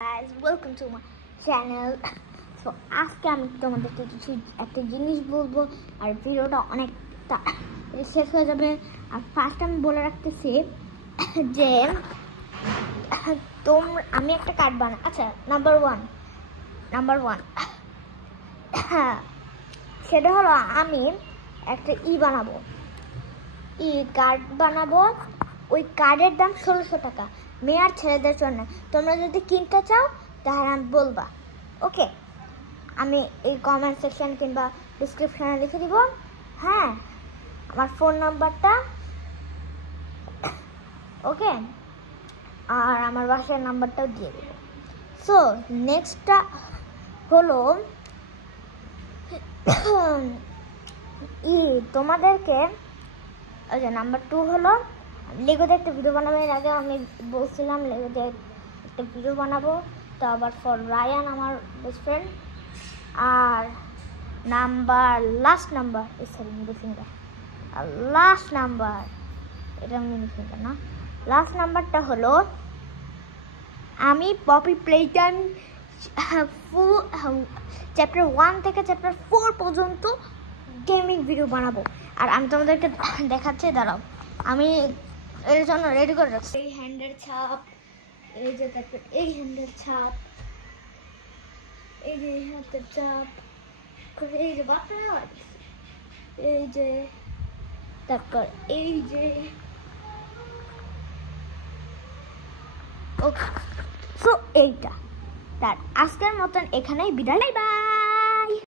guys, welcome to my channel. So আজকে আমি তোমাদেরকে কিছু একটা জিনিস বলবো আর ভিডিওটা অনেকটা শেষ হয়ে যাবে। আর ফার্স্ট আমি বলে রাখতেছি যে আমি একটা কার্ড বানাই। আচ্ছা, নাম্বার ওয়ান সেটা হলো আমি একটা বানাবো, কার্ড বানাবো। ওই কার্ডের দাম 1600 টাকা, মেয়ে আর ছেলেদের জন্য। তোমরা যদি কিনতে চাও তাহলে আমি বলবা, ওকে? আমি এই কমেন্ট সেকশন কিংবা ডিসক্রিপশানে লিখে দিব, হ্যাঁ, আমার ফোন নাম্বারটা, ওকে, আর আমার বাসার নাম্বারটাও দিয়ে দেবো। সো নেক্সটটা হলো তোমাদেরকে ওই যে নাম্বার 2 হলো লেগোতে একটা ভিডিও বানাবো। এর আগে আমি বলছিলাম লেগোতে একটা ভিডিও বানাবো, তো আবার ফর রায়ান আমার বেস্ট ফ্রেন্ড। আর লাস্ট নাম্বার মিডল ফিঙ্গার, আর লাস্ট নাম্বার, এটা মিডল ফিঙ্গার না, লাস্ট নাম্বারটা হলো আমি পপি প্লেটাইম ফুল চ্যাপ্টার 1 থেকে চ্যাপ্টার 4 পর্যন্ত গেমিং ভিডিও বানাবো। আর আমি তোমাদেরকে দেখাচ্ছি, দাঁড়াও, আমি এর জন্য রেডি করে রাখছি। এই হ্যান্ডের ছাপ, এই যে তারপর এই হ্যান্ডের ছাপ, এই যে হাতের ছাপ, এই যে বাটনা, এই যে তারপর এই যে, ওকে। সো এইটা তার আজকের মতন এখানেই বিদায়, বাই।